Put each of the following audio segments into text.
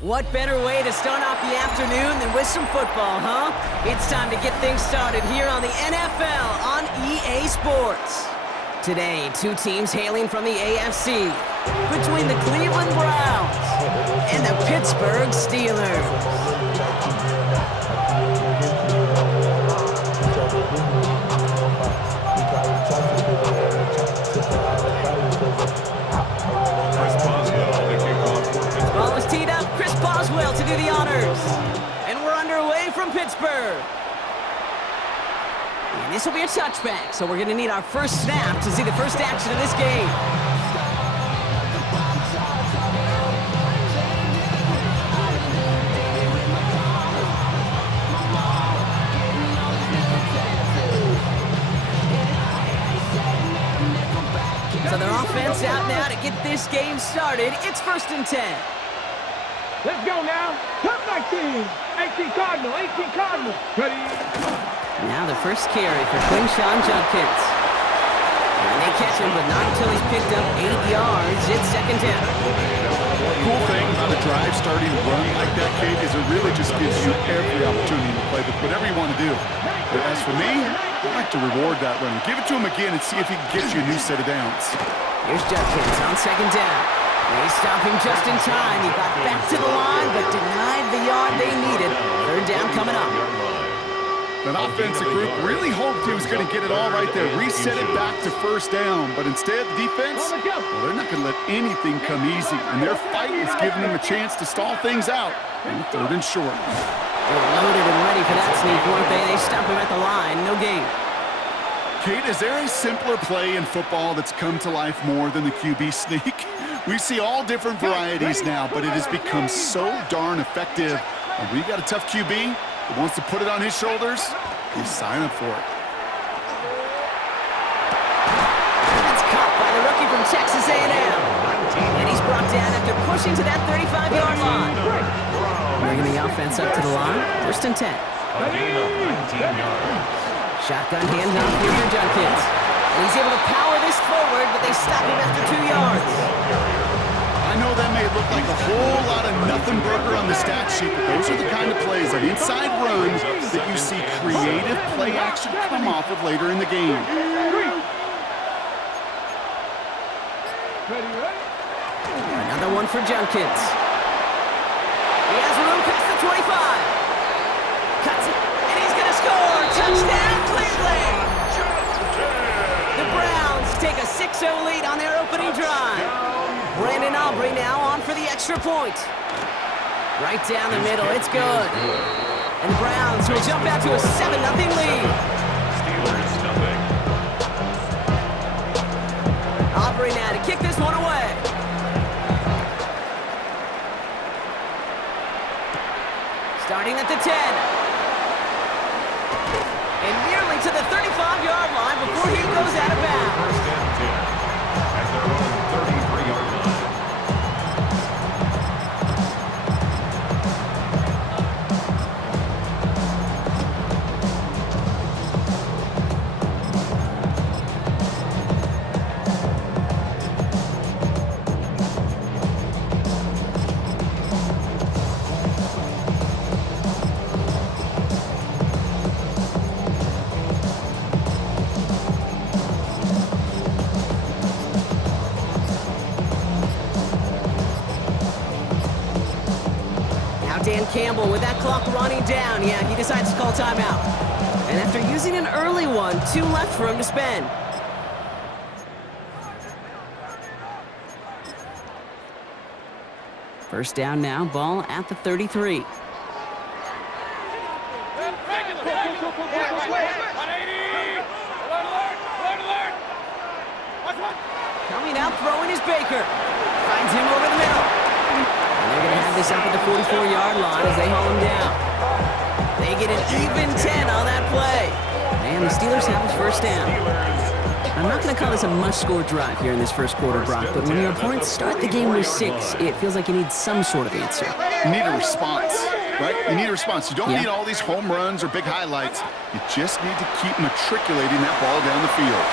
What better way to start off the afternoon than with some football, huh? It's time to get things started here on the NFL on EA Sports. Today, two teams hailing from the AFC, between the Cleveland Browns and the Pittsburgh Steelers. Ball is teed up. Chris Boswell to do the honors. And we're underway from Pittsburgh. And this will be a touchback, so we're going to need our first snap to see the first action of this game. So their offense out now to get this game started. It's 1st and 10. Let's go now. Top 19. 18 Cardinal. 18 Cardinal. Ready? Now the first carry for Quinshawn Judkins. And they catch him, but not until he's picked up 8 yards. It's 2nd down. The cool thing about a drive starting to run like that, Kate, is it really just gives you every opportunity to play whatever you want to do. But as for me, I like to reward that run. Give it to him again and see if he can get you a new set of downs. Here's Judkins on 2nd down. They stop him just in time. He got back to the line, but denied the yard they needed. 3rd down coming up. That offensive group really hoped he was going to get it all right there, reset it back to 1st down. But instead, the defense, well, they're not going to let anything come easy. And their fight is giving them a chance to stall things out. And 3rd and short. They're loaded and ready for that sneak, weren't they? They stop him at the line. No gain. Kate, is there a simpler play in football that's come to life more than the QB sneak? We see all different varieties now, but it has become so darn effective. And when you got a tough QB that wants to put it on his shoulders, you sign up for it. That's caught by the rookie from Texas A&M. And he's brought down after pushing to that 35-yard line. Bringing the offense up to the line. 1st and 10. Shotgun handoff here for Judkins. And he's able to power this forward, but they stop him after 2 yards. I know that may look like a whole lot of nothing burger on the stat sheet, but those are the kind of plays, an inside run, that you see creative play action come off of later in the game. Another one for Judkins. He has room past the 25. Cuts it, and he's going to score. Touchdown, Cleveland! The Browns take a 6-0 lead on their opening drive. Brandon Aubrey now on for the extra point. Right down the middle, it's good. And the Browns will jump out to a 7-0 lead. Steelers nothing. Aubrey now to kick this one away. Starting at the 10. And nearly to the 35-yard line before he goes out of bounds. 1st and 10 at their own 33-yard line. Dan Campbell with that clock running down. Yeah, he decides to call timeout. And after using an early one, 2 left for him to spend. First down now, ball at the 33. Coming out, throwing is Baker. Finds him over the middle. And they're going to have this up at the 44-yard line as they haul him down. They get an even 10 on that play. And the Steelers have his first down. I'm not going to call this a must-score drive here in this first quarter, Brock, but when your opponents start the game with 6, it feels like you need some sort of answer. You need a response, right? You need a response. You don't need all these home runs or big highlights. You just need to keep matriculating that ball down the field.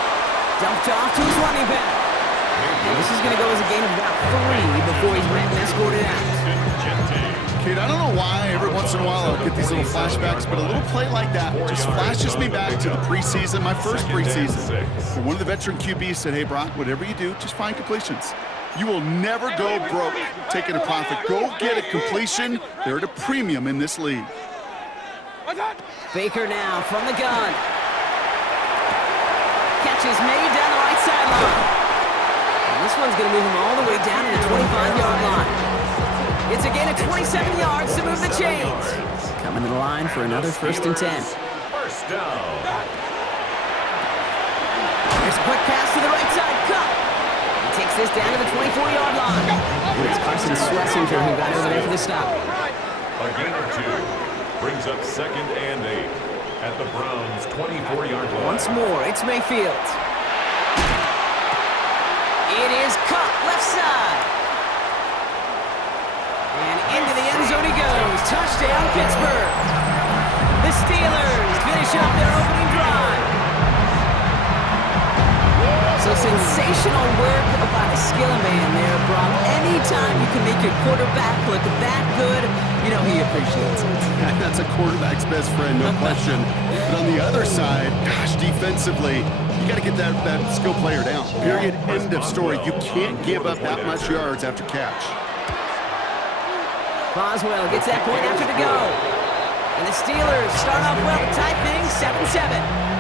Dumped off to his running back. And this is going to go as a gain of about 3 before he's ran and escorted out. why. Every once in a while I'll get these little flashbacks, but a little play like that just flashes me back to the preseason, my first preseason. And one of the veteran QBs said, hey, Brock, whatever you do, just find completions. You will never go broke taking a profit. Go get a completion. They're at a premium in this league. Baker now from the gun. Catch is made down the right sideline. And this one's going to move him all the way down to the 25-yard line. It's a gain of 27 yards to move the chains. Coming to the line for another 1st and 10. First down. There's a quick pass to the right side. Cup. He takes this down to the 24-yard line. And it's Carson Schlesinger who got over there for the stop. A gain of 2. Brings up 2nd and 8 at the Browns' 24-yard line. Once more, it's Mayfield. It is Cup, left side. And into the end zone he goes. Touchdown, Pittsburgh. The Steelers finish up their opening drive. So sensational work by the skill man there, Brock. Anytime you can make your quarterback look that good, you know he appreciates it. That's a quarterback's best friend, no question. But on the other side, gosh, defensively, you got to get that skill player down. Period, end of story. You can't give up that much yards after catch. Boswell gets that point after to go. And the Steelers start off well to tie things 7-7.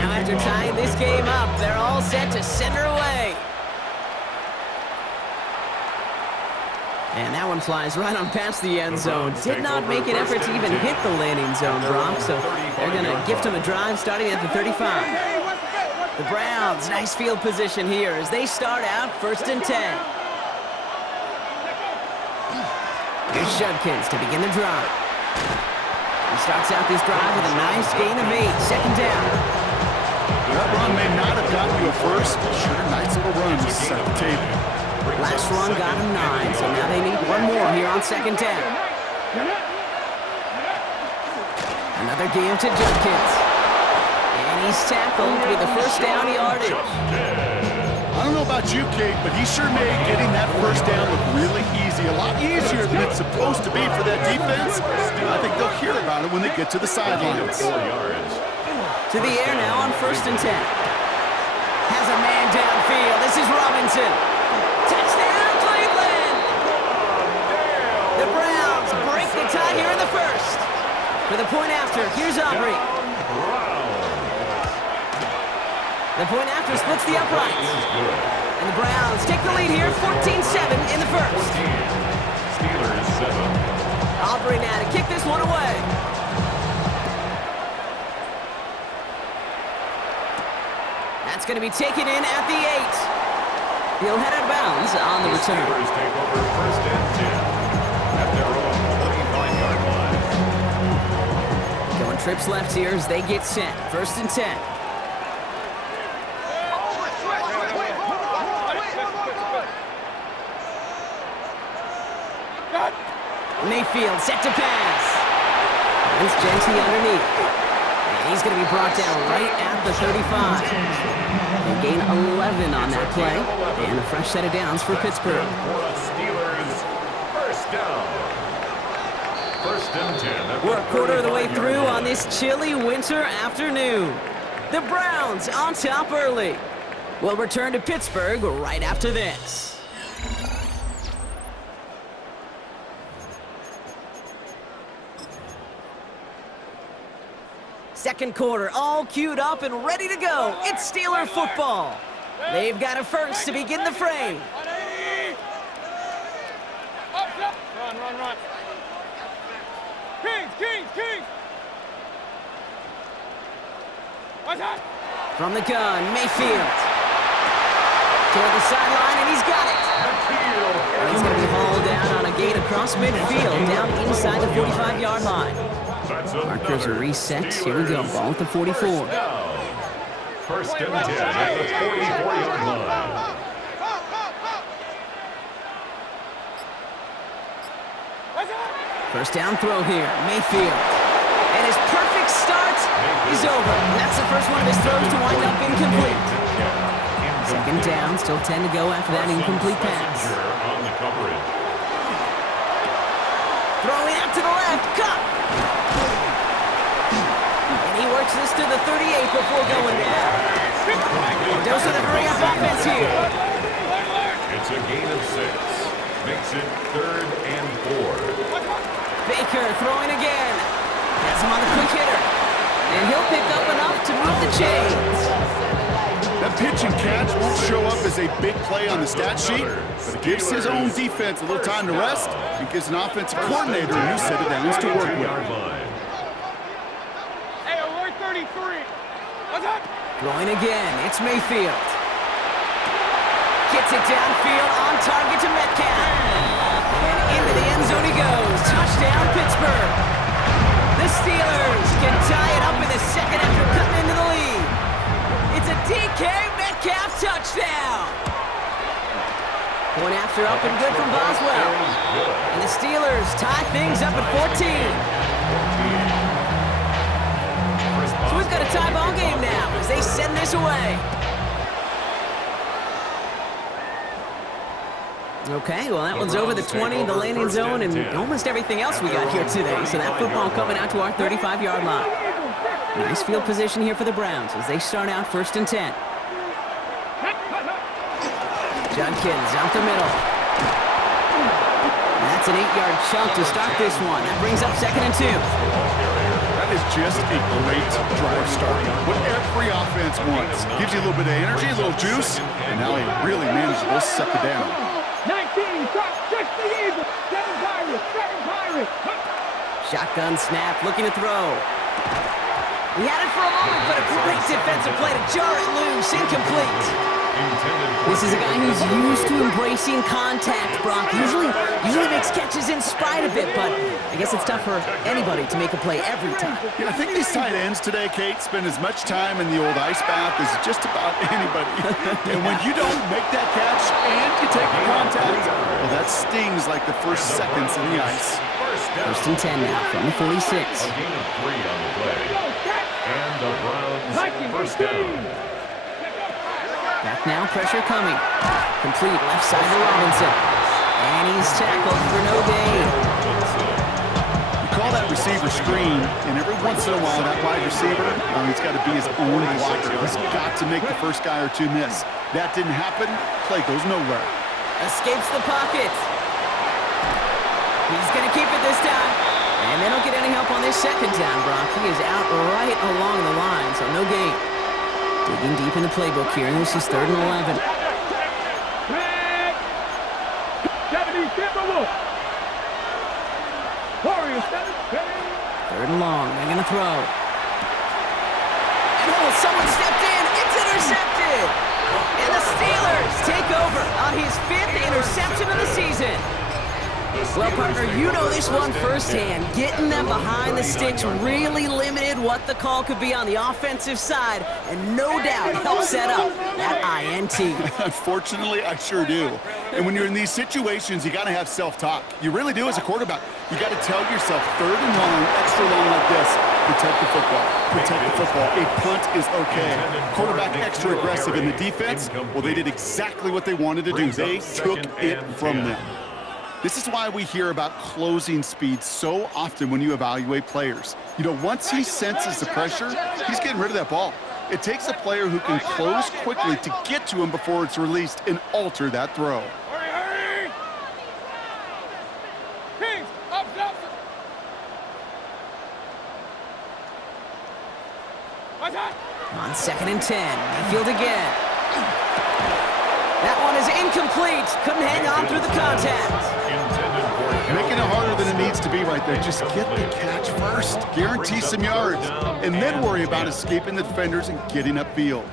Now after tying this game up, they're all set to send her away. And that one flies right on past the end zone. Did not make an effort to even hit the landing zone, Brock, so they're going to gift him a drive starting at the 35. The Browns, nice field position here as they start out 1st and 10. Here's Judkins to begin the drive. He starts out this drive with a nice gain of 8, 2nd down. That run may not have gotten you a first, but sure, nice little run to set the table. Last run got him 9, so now they need one more here on 2nd down. Another give to Judkins. And he's tackled with the 1st down yardage. I don't know about you, Kate, but he sure made getting that 1st down look really easy. A lot easier than it's supposed to be for that defense. I think they'll hear about it when they get to the sidelines. To the air now on 1st and 10. Has a man downfield. This is Robinson. Touchdown, Cleveland! The Browns break the tie here in the 1st. For the point after, here's Aubrey. The point after splits the uprights. And the Browns take the lead here, 14-7 in the 1st. Steelers 7. Aubrey now to kick this one away. That's going to be taken in at the 8. He'll head out of bounds on the return. Steelers take over 1st and 10 at their own 25-yard line. Going trips left here as they get set. 1st and 10. Mayfield set to pass. It's Genty underneath. And he's going to be brought down right at the 35. They gain 11 on that play. And a fresh set of downs for Pittsburgh. Steelers, 1st down. 1st and 10. We're a quarter of the way through on this chilly winter afternoon. The Browns on top early. We'll return to Pittsburgh right after this. Second quarter, all queued up and ready to go. It's Steeler football. They've got a 1st to begin the frame. Run. Kings! From the gun, Mayfield. Toward the sideline, and he's got it. And he's going to be hauled down on a gain across midfield, down inside the 45-yard line. Markers are reset. Here we go. Ball at the 44. 1st and 10 at the 44-yard line. First down throw here. Mayfield. And his perfect start is over. That's the first one of his throws to wind up incomplete. 2nd Second down, still 10 to go after that incomplete pass. On the coverage. Throwing out to the left, cut! And he works this to the 38 before going down. Those are the hurry-up offense here. It's a gain of 6. Makes it 3rd and 4. Baker throwing again. Has him on the quick hitter. And he'll pick up enough to move the chains. That pitch and catch won't show up as a big play on the stat sheet, but it gives his own defense a little time to rest and gives an offensive coordinator a new set of downs to work with. Hey, alert 33. What's up? Throwing again, it's Mayfield. Gets it downfield, on target to Metcalf. And into the end zone he goes. Touchdown, Pittsburgh. The Steelers can tie it up in the second after cutting into the lead. It's a DK Metcalf touchdown. Point after up and good from Boswell. And the Steelers tie things up at 14. So we've got a tie ball game now as they send this away. Okay, well, that one's over the 20, the landing zone, and almost everything else we got here today. So that football coming out to our 35-yard line. Nice field position here for the Browns as they start out 1st and 10. Judkins out the middle. That's an 8-yard chunk to start this one. That brings up 2nd and 2. That is just a great drive start. What every offense wants. Gives you a little bit of energy, a little juice, and now a really manageable second down. 19, top 6 the Eagles. 7 Pirates, 7 Pirates. Shotgun snap, looking to throw. He had it for a moment, but a great defensive play to jar it loose, incomplete. This is a guy who's used to embracing contact, Brock. Usually makes catches in spite of it, but I guess it's tough for anybody to make a play every time. Yeah, I think these tight ends today, Kate, spend as much time in the old ice bath as just about anybody. And when you don't make that catch and you take the contact, well, that stings like the first seconds in the ice. 1st and 10 now from the 46. A gain of 3 on the play. And the Browns first down. Back now, pressure coming. Complete left side to Robinson. And he's tackled for no gain. You call that receiver screen, and every once in a while, that wide receiver, he's got to be his own blocker. He's got to make the first guy or two miss. That didn't happen. Play goes nowhere. Escapes the pocket. He's going to keep it this time. And they don't get any help on this second down, Brock. He is out right along the line, so no gain. Digging deep in the playbook here, and this is 3rd and 11. 3rd and long, they're going to throw. And someone stepped in, it's intercepted! And the Steelers take over on his 5th interception of the season. Well, partner, you know this one firsthand. Getting them behind the sticks really limited what the call could be on the offensive side, and no doubt helped set up that INT. Unfortunately, I sure do. And when you're in these situations, you got to have self-talk. You really do as a quarterback. You got to tell yourself 3rd and long, extra long like this, protect the football. Protect the football. A punt is okay. Quarterback extra aggressive in the defense, well, they did exactly what they wanted to do. They took it from them. This is why we hear about closing speed so often when you evaluate players. You know, once he senses the pressure, he's getting rid of that ball. It takes a player who can close quickly to get to him before it's released and alter that throw. Hurry! Kings, up. What's that? On 2nd and 10, Mayfield again. That one is incomplete. Couldn't hang on through the contact. Making it harder than it needs to be right there. Just get the catch first. Guarantee some yards. And then worry about escaping the defenders and getting upfield.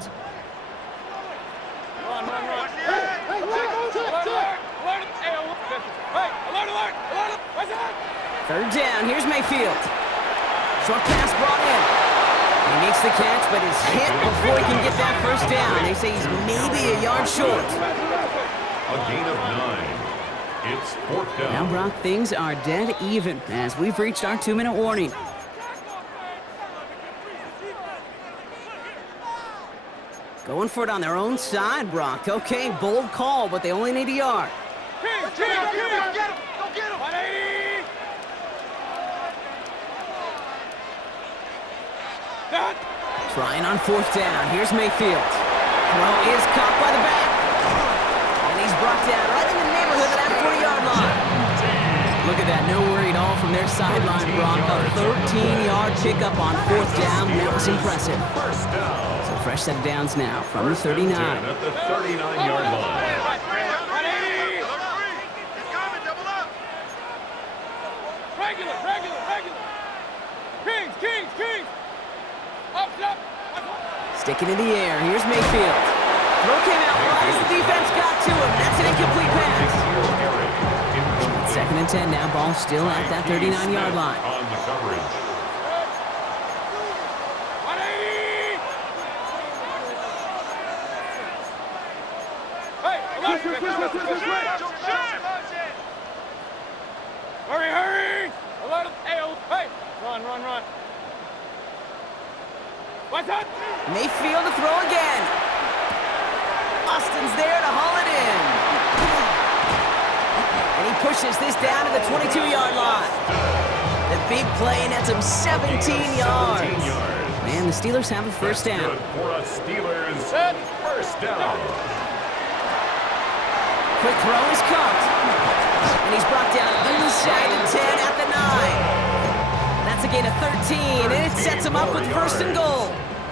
Third down. Here's Mayfield. Short pass brought in. He makes the catch, but is hit before he can get that first down. They say he's maybe a yard short. A gain of 9. It's 4th down. Now, Brock, things are dead even as we've reached our 2-minute warning. Going for it on their own side, Brock. Okay, bold call, but they only need a yard. Get him! Go get him! 180! Trying on fourth down. Here's Mayfield. Throw is caught by the back. And he's brought down right in the neighborhood of that 40-yard line. Look at that. No worry at all from their sideline, Brock. A 13-yard pickup on fourth down. That was impressive. First down. So fresh set of downs now from the 39. At the 39-yard line. Kings! Up! Sticking in the air. Here's Mayfield. Throw came out right as the defense got to him. That's an incomplete pass. Second and 10 now. Ball still at that 39-yard line. On the coverage. 180! Hey, hurry! Hey, run. What's that? Mayfield to throw again. Austin's there to haul it in. And he pushes this down to the 22-yard line. The big play, and that's him 17 yards. Man, the Steelers have a first down. Good for a Steelers first down. Quick throw is caught. And he's brought down inside the 10 at the 9. That's a gain of 13, and it sets him up with first and goal.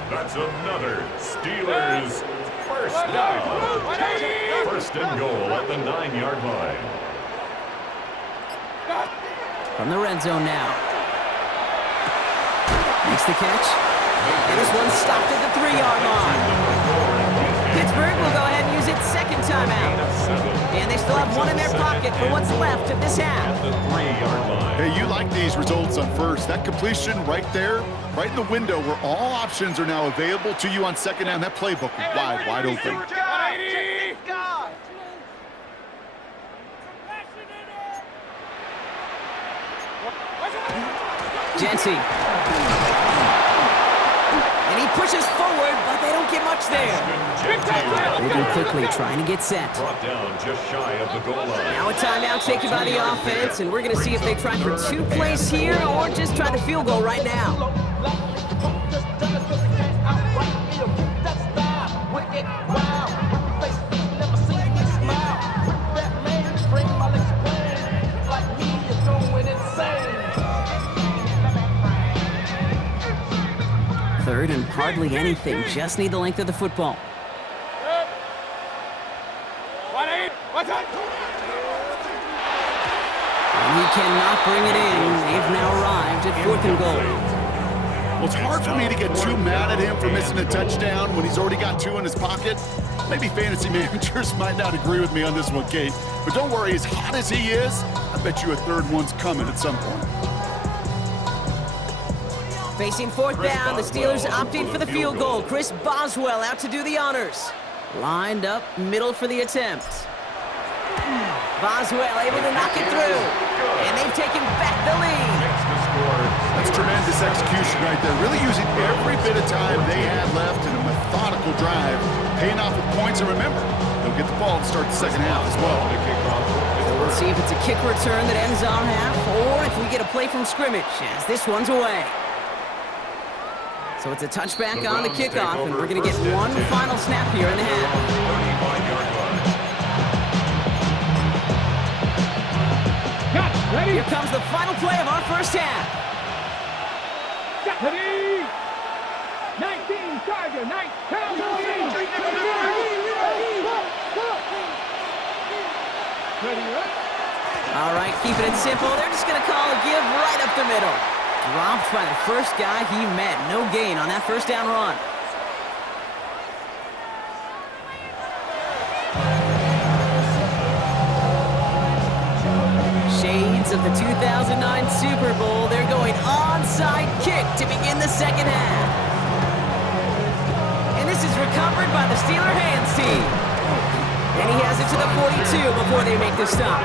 That's another Steelers first down. First and goal at the 9-yard line. From the red zone now. Makes the catch. And this one's stopped at the 3-yard line. Pittsburgh will go ahead and use its second timeout. And they still have one in their pocket for what's left of this half. At the 3-yard line. Hey, you like these results on first. That completion right there, right in the window where all options are now available to you on second down. That playbook is wide open. Jency. And he pushes forward, but they don't get much there. Moving quickly, trying to get set. Brought down just shy of the goal line. Now a timeout taken by the offense, and we're going to see if they try for 2 plays here or just try the field goal right now. Third and hardly anything. Just need the length of the football. And he cannot bring it in. They've now arrived at fourth and goal. Well, it's hard for me to get too mad at him for missing a touchdown when he's already got 2 in his pocket. Maybe fantasy managers might not agree with me on this one, Kate. But don't worry, as hot as he is, I bet you a third one's coming at some point. Facing fourth down, the Steelers opting for the field goal. Chris Boswell out to do the honors. Lined up middle for the attempt. Boswell able to knock it through. And they've taken back the lead. That's tremendous execution right there. Really using every bit of time they had left in a methodical drive. Paying off with points. And remember, they'll get the ball to start the second half as well. So we'll see if it's a kick return that ends our half or if we get a play from scrimmage as this one's away. So it's a touchback on the kickoff, and we're going to get one final snap here in the half. Here comes the final play of our first half. Ready? 19 Charger, 9 All right, keeping it simple. They're just going to call a give right up the middle. Dropped by the first guy he met. No gain on that first down run. Shades of the 2009 Super Bowl. They're going onside kick to begin the second half. And this is recovered by the Steeler hands team. And he has it to the 42 before they make the stop.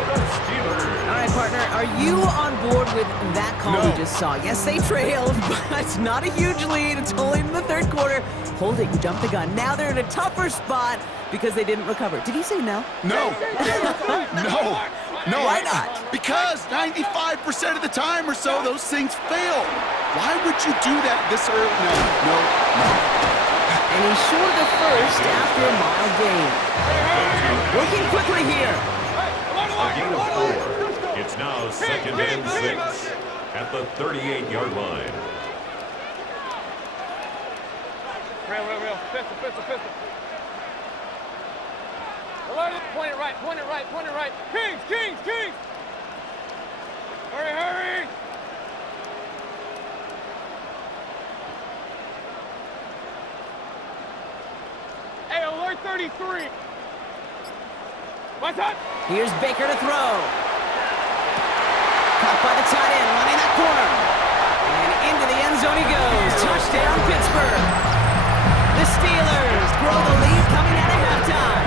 All right, partner, are you on board with that call we just saw? Yes, they trailed, but it's not a huge lead. It's only in the third quarter. Holding, jumped the gun. Now they're in a tougher spot because they didn't recover. Did he say no? No. No. Why not? Because 95% of the time or so, those things fail. Why would you do that this early? No. And he's short of the first after a mild gain. Working quickly here. A gain of 4. It's now 2nd and 6 at the 38-yard line. Real. Pistol. Point it right. Kings! Hurry! Hey, alert 33. What's up? Here's Baker to throw. Caught by the tight end, running that corner. And into the end zone he goes. Touchdown, Pittsburgh. The Steelers grow the lead coming out of halftime.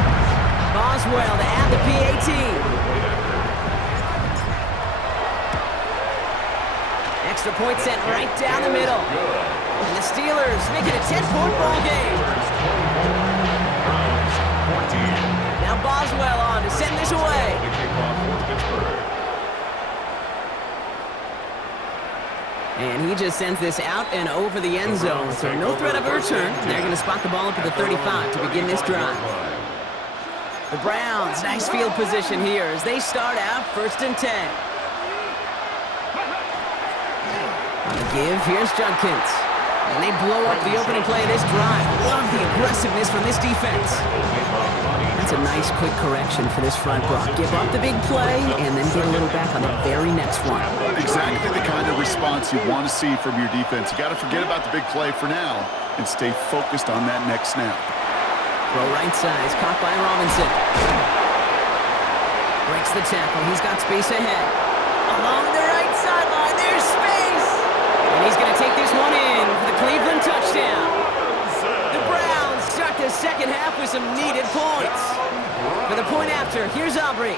Boswell to add the PAT. Extra point sent right down the middle. And the Steelers make it a 10-point ball game. Now Boswell on to send this away. And he just sends this out and over the end zone. So no threat of a return. They're going to spot the ball up at the 35 to begin this drive. The Browns, nice field position here as they start out 1st and 10. On the give, here's Judkins. And they blow up the opening play of this drive. Love the aggressiveness from this defense. That's a nice quick correction for this front block. Give up the big play and then get a little back on the very next one. Exactly the kind of response you want to see from your defense. You got to forget about the big play for now and stay focused on that next snap. Throw right side, caught by Robinson. Breaks the tackle, he's got space ahead. Along the right sideline, there's space! And he's going to take this one in for the Cleveland touchdown. The Browns start the second half with some needed points. For the point after, here's Aubrey.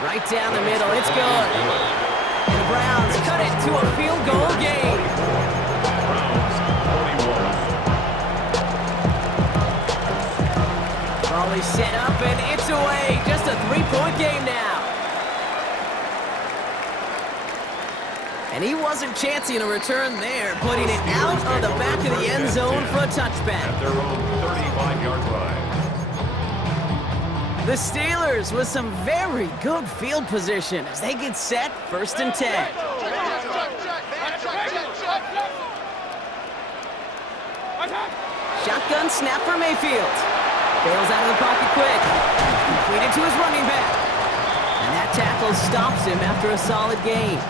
Right down the middle, it's good. And the Browns cut it to a field goal game. Ball is set up and it's away. Just a 3-point game now. And he wasn't chancing a return there, putting it out of the back of the end zone for a touchback. At their own 35-yard line. The Steelers with some very good field position as they get set 1st and 10. Shotgun snap for Mayfield. Bails out of the pocket quick. Completed to his running back. And that tackle stops him after a solid gain.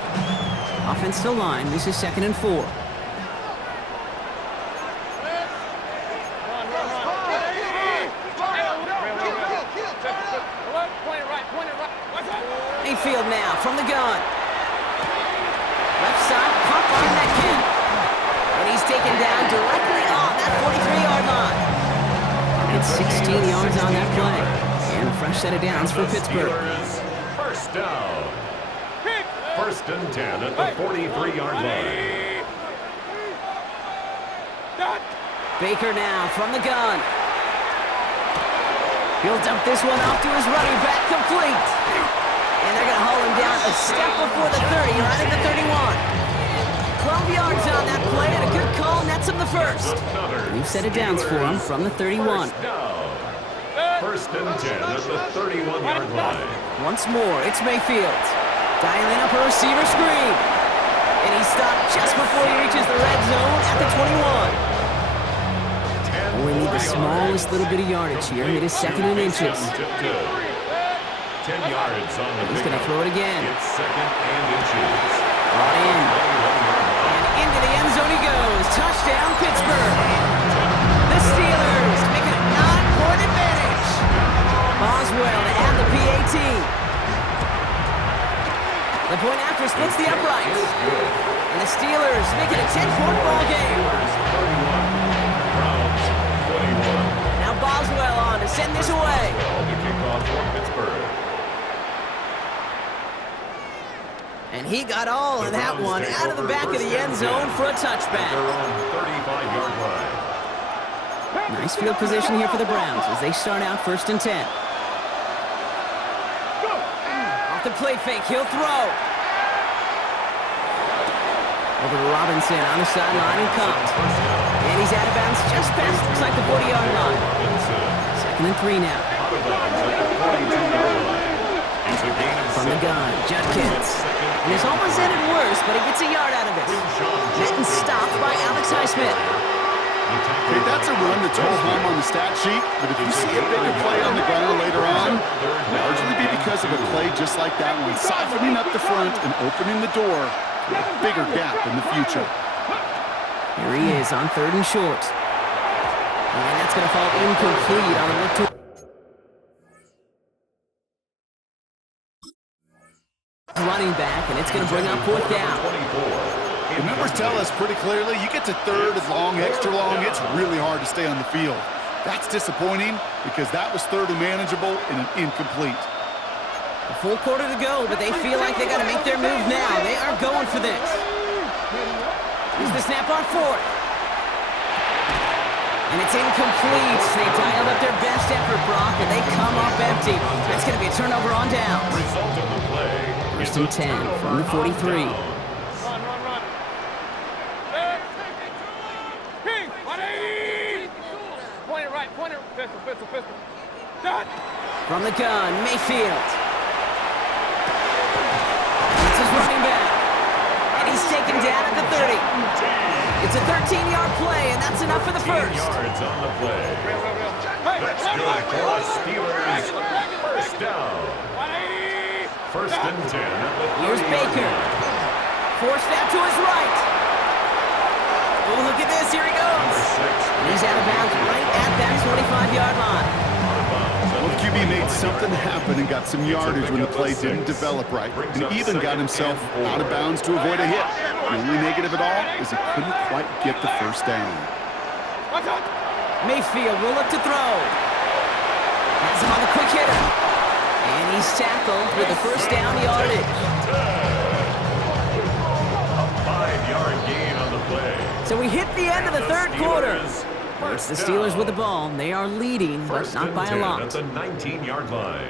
Offensive line, this is 2nd and 4. Mayfield now from the gun. Left side, pop on Metcalf. And he's taken down directly on that 43-yard line. It's 16 yards on that play. And a fresh set of downs for Pittsburgh. First down. 1st and 10 at the 43-yard line. Baker now from the gun. He'll dump this one off to his running back, complete. And they're going to haul him down a step before the 30, right at the 31. 12 yards on that play, and a good call nets him the first. We've set it downs for him from the 31. 1st and 10 at the 31-yard line. Once more, it's Mayfield. Dialing up a receiver screen. And he stopped just before he reaches the red zone at the 21. We need the smallest little bit of yardage here. It is 2nd and inches. 10 yards on the He's going to throw it again. It's 2nd and inches. Brought in. And into the end zone he goes. Touchdown, Pittsburgh. The Steelers make it a 9-point advantage. Boswell to add the PAT. The point after splits the uprights. And the Steelers make it a 10-point ball game. Now Boswell on to send And he got all of that one out of the back of the end zone for a touchback. Their own 35-yard line. Nice field position here for the Browns as they start out 1st and 10. Off the play fake, he'll throw. Over to Robinson on the sideline and comes. And he's out of bounds just past, looks like the 40-yard line. 2nd and 3 now. From the gun, Judkins. And it's almost ended worse, but he gets a yard out of it. Met and stopped by Alex Highsmith. Okay, that's a run that's all home on the stat sheet, but if you see a bigger play on the ground later on, it'll largely be because of a play just like that one, siphoning up the front and opening the door for a bigger gap in the future. Here he is on 3rd and short. And that's going to fall incomplete on the look to running back, and it's going to bring up 4th down. The numbers tell us pretty clearly, you get to 3rd and long, extra long, it's really hard to stay on the field. That's disappointing because that was 3rd and manageable and an incomplete. A full quarter to go, but they feel like they got to make their move now. They are going for this. Here's the snap on 4th. And it's incomplete. They dialed up their best effort, Brock, and they come up empty. That's going to be a turnover on down. Result of the play. 1st and 10 from the 43. Pistol. From the gun, Mayfield. It's his running back. And he's taken down at the 30. It's a 13-yard play, and that's enough for the 15 first. yards on the play. That's good for the Steelers. First down. 1st and 10 at the 30-yard Here's Baker. line. Forced out to his right. Oh, look at this. Here he goes. And he's out of bounds right at that 25-yard line. Well, the QB made something happen and got some yardage when the play didn't develop right. And even got himself out of bounds to avoid a hit. The only negative at all is he couldn't quite get the first down. Mayfield will look to throw. Has him on the quick hitter. And he's tackled with the first down yardage. A 5-yard gain on the play. So we hit the end of the 3rd quarter. It's the Steelers with the ball. They are leading, but not by a lot. At the 19-yard line.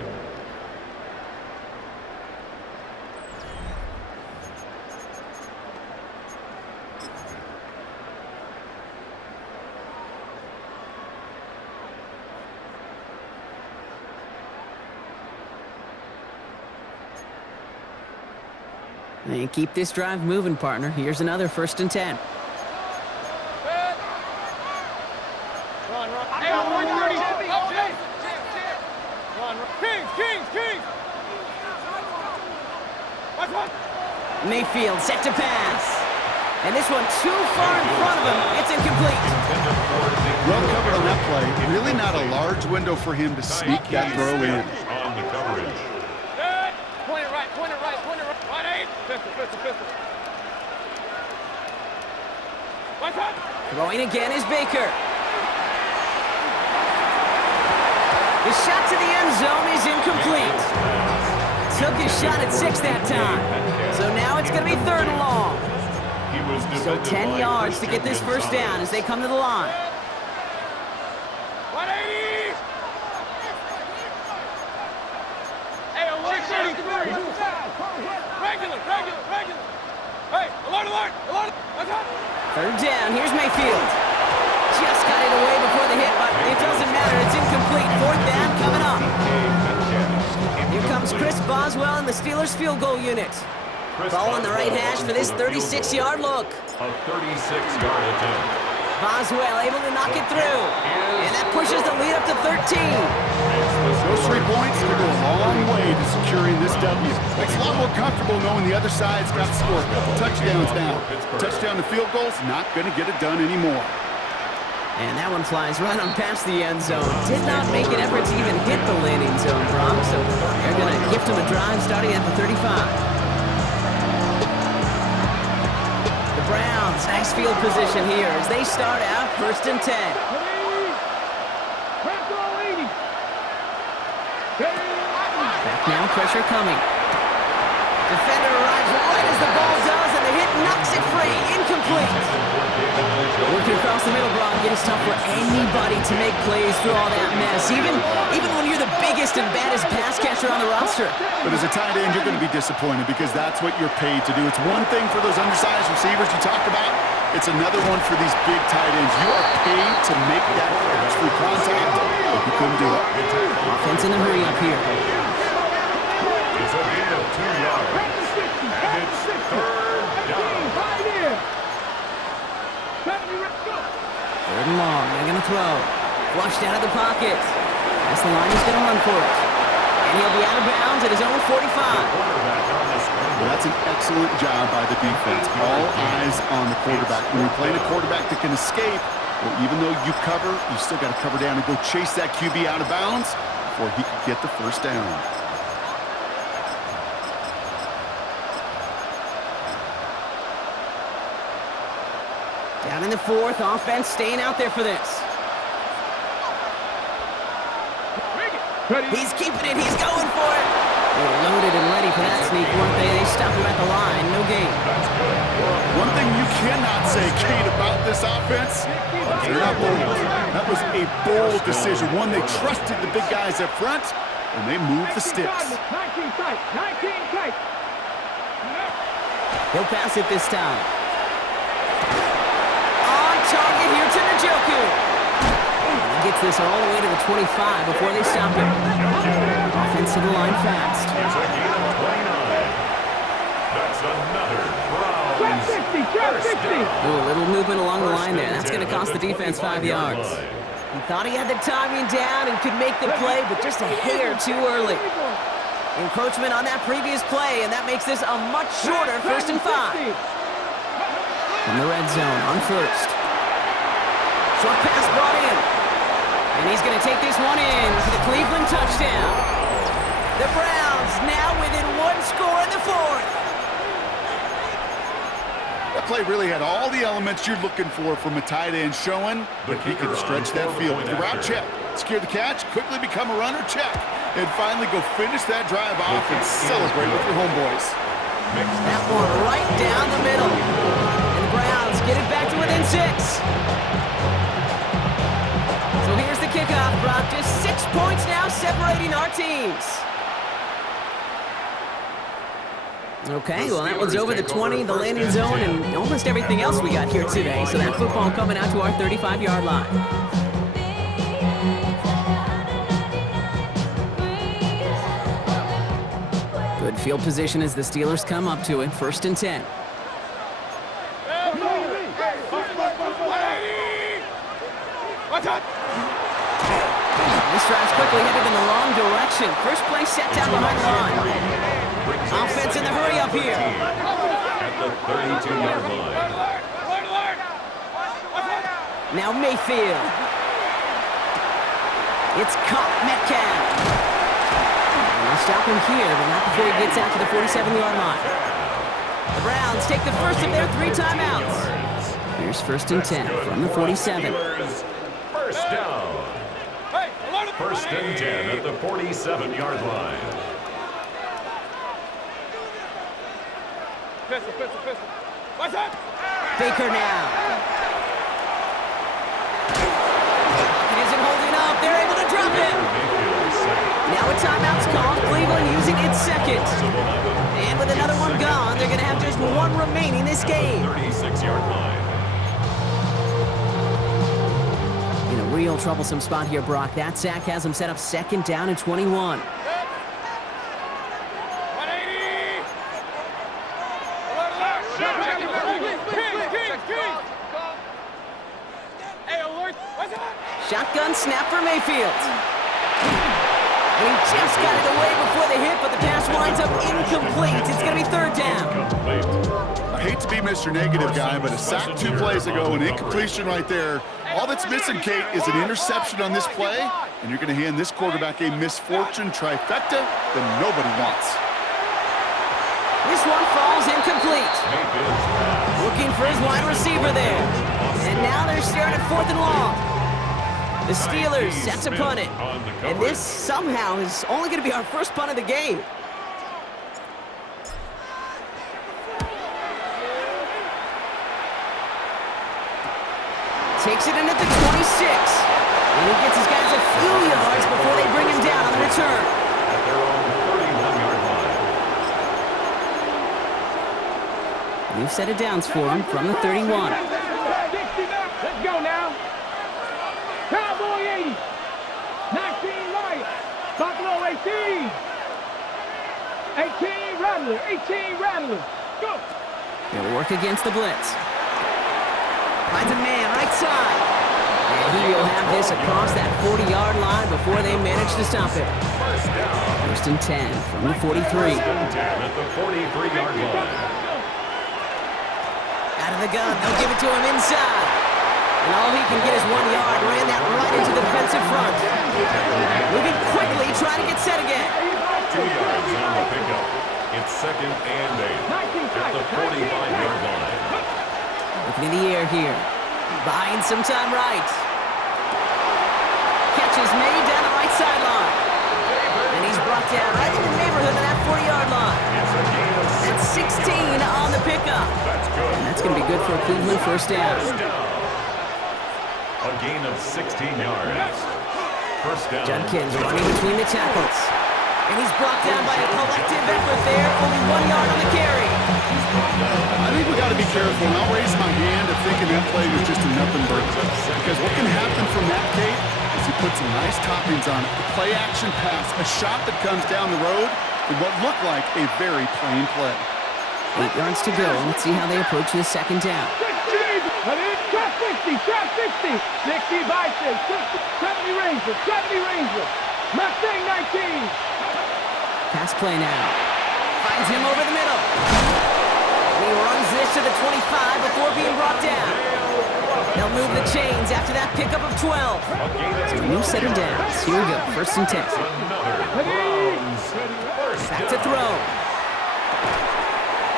And keep this drive moving, partner. Here's another 1st and 10. Mayfield set to pass. And this one too far in front of him. It's incomplete. Well covered on that play. Really not a large window for him to sneak that throw in. On the coverage. Point it right. Right 8. Pistol. Throwing again is Baker. His shot to the end zone is incomplete. Took his shot at 6 that time. So now it's going to be 3rd and long. So 10 yards to get this first down as they come to the line. 180. Regular. Hey, alert. 3rd down. Here's Mayfield. Just got it away before the hit, but it doesn't matter. It's incomplete. 4th down coming up. Here comes Chris Boswell in the Steelers field goal unit. Ball on the right hash for this 36-yard look. A 36-yard attempt. Boswell able to knock it through. And that pushes the lead up to 13. Those 3 points could go a long way to securing this W. It's a lot more comfortable knowing the other side's got to score a couple touchdowns now. Touchdown to field goal's not going to get it done anymore. And that one flies right on past the end zone. Did not make an effort to even hit the landing zone, Brock. So they're going to gift him a drive starting at the 35. The Browns, nice field position here as they start out 1st and 10. Back now, pressure coming. Defender arrives right as the ball does, and the hit knocks it free. Incomplete. Working across the middle, Brock, it is tough for anybody to make plays through all that mess, even when you're the biggest and baddest pass catcher on the roster. But as a tight end, you're going to be disappointed because that's what you're paid to do. It's one thing for those undersized receivers you talk about. It's another one for these big tight ends. You are paid to make that catch through contact, but you couldn't do it. Offense in a hurry up here. It's a gain of 2 yards. And it's third down. Third and long. They're going to throw. Flushed out of the pocket. That's the line. He's going to run for it. And he'll be out of bounds at his own 45. Well, that's an excellent job by the defense. All eyes on the quarterback. When you're playing a quarterback that can escape, well, even though you cover, you still got to cover down and go chase that QB out of bounds before he can get the first down. Down in the fourth, offense staying out there for this. He's keeping it, he's going for it. They were loaded and ready for that sneak, weren't they? They stopped him at the line, no gain. One thing you cannot say, Kate, about this offense, they're not bold. That was a bold decision, one they trusted the big guys up front, and they moved the sticks. 19 tight. He'll pass it this time. On target here to Njoku. He gets this all the way to the 25 before they stop him. Offense to the line fast. It's a gain of 29. That's another Browns first down. Ooh, a little movement along the line there. That's going to cost the defense 5 yards. He thought he had the timing down and could make the play, but just a hair too early. Encroachment on that previous play, and that makes this a much shorter 1st and 5. From the red zone on first. Short pass brought in. And he's going to take this one in for the Cleveland touchdown. The Browns now within 1 score in the 4th. That play really had all the elements you're looking for from a tight end, showing that he can stretch that field with the route check. Secure the catch, quickly become a runner, check. And finally go finish that drive off and celebrate with your homeboys. That one right down the middle. And the Browns get it back to within 6. So here's the kickoff, Brock. Just 6 points now separating our teams. Okay, well, that one's over the 20, the landing zone, and almost everything else we got here today. So that football coming out to our 35-yard line. Good field position as the Steelers come up to it. 1st and 10. This drive's quickly headed in the wrong direction. First play set down behind the line. Offense in the hurry up here. At the 32-yard line. Now Mayfield. It's caught Metcalf. And they'll stop him here, but not before he gets out to the 47-yard line. The Browns take the first of their 3 timeouts. Here's 1st and 10 from the 47. First down. 1st and 10 at the 47-yard line. Baker now. It isn't holding up. They're able to drop it. Now a timeout's called. Cleveland using its 2nd. And with another one gone, they're going to have just 1 remaining this game. 36-yard line. In a real troublesome spot here, Brock. That sack has them set up 2nd down and 21. Shotgun snap for Mayfield. And he just got it away before the hit, but the pass winds up incomplete. It's going to be 3rd down. I hate to be Mr. Negative guy, but a sack 2 plays ago, an incompletion right there. All that's missing, Kate, is an interception on this play, and you're going to hand this quarterback a misfortune trifecta that nobody wants. This one falls incomplete. Looking for his wide receiver there. And now they're staring at 4th and long. The Steelers set to punt it. And this somehow is only going to be our first punt of the game. Takes it in at the 26. And he gets his guys a few yards before they bring him down on the return. At their own 31-yard line. New set of downs for him from the 31. Let's go now. Cowboy 80. 19 Lions. Buffalo 18. 18 Rattler. 18 Rattler. Go. They'll work against the blitz. Finds a man right side. And he will have this across that 40-yard line before they manage to stop it. First down. First and 10 from the 43. First and 10 at the 43-yard line. Out of the gun, they'll give it to him inside. And all he can get is 1 yard. Ran that right into the defensive front. Moving quickly, trying to get set again. 2 yards on the pickup. It's second and 8 at the 45-yard line. Looking in the air here. Buying some time right. Catch is made down the right sideline. And he's brought down right in the neighborhood of that 40-yard line. It's a gain of 6. That's 16 on the pickup. That's good. And that's going to be good for a Cleveland first down. First down. A gain of 16 yards. First down. Judkins running between the tackles. And he's brought down by a collective effort there. Only 1 yard on the carry. I think we got to be careful, and I'll raise my hand of thinking that play was just a nothing burger. Because what can happen from that, Kate, is he puts some nice toppings on it. A play-action pass, a shot that comes down the road, and what looked like a very plain play. 8 yards to go. Let's see how they approach this second down. 60, 60. 60 Bison, 70 Ranger, 70 Ranger. Mustang 19. Pass play now. Finds him over the middle. And he runs this to the 25 before being brought down. They'll move the chains after that pickup of 12. So a new set of downs. Here we go. First and 10. Back to throw.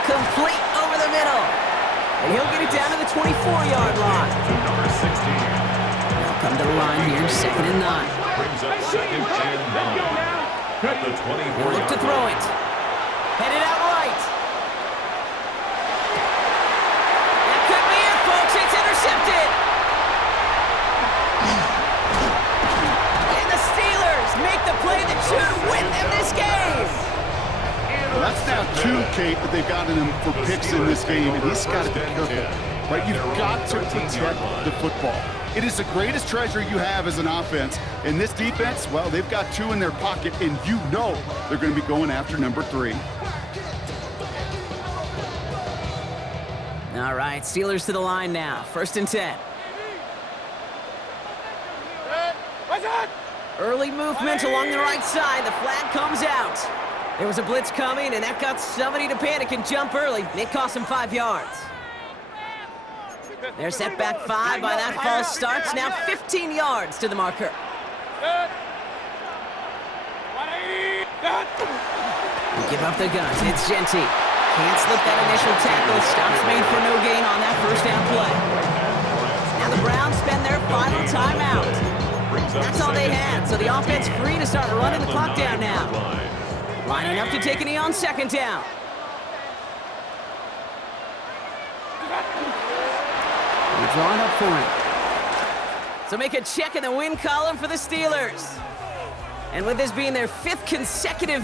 Complete over the middle. And he'll get it down to the 24-yard line. They'll come to the line here. Second and 9. Brings up second and 9. At the 24-yard line. They'll look to throw it. Headed out right. That could be it, folks. It's intercepted. And the Steelers make the play that should win them this game. Well, that's now 2, Kate, that they've got in him for picks in this game, and he's got to be careful. Right? You've got to protect the football. It is the greatest treasure you have as an offense. And this defense, well, they've got 2 in their pocket, and you know they're going to be going after number 3. All right, Steelers to the line now. First and 10. Early movement along the right side. The flag comes out. There was a blitz coming, and that got somebody to panic and jump early. It cost them 5 yards. They're set back 5 by that false starts. Now 15 yards to the marker. They give up the guns. It's Genty. Can't slip that initial tackle. Stops made for no gain on that first down play. Now the Browns spend their final timeout. That's all they had, so the offense free to start running the clock down now. Lining up to take a knee on second down. They're drawing up for him. So make a check in the win column for the Steelers. And with this being their 5th consecutive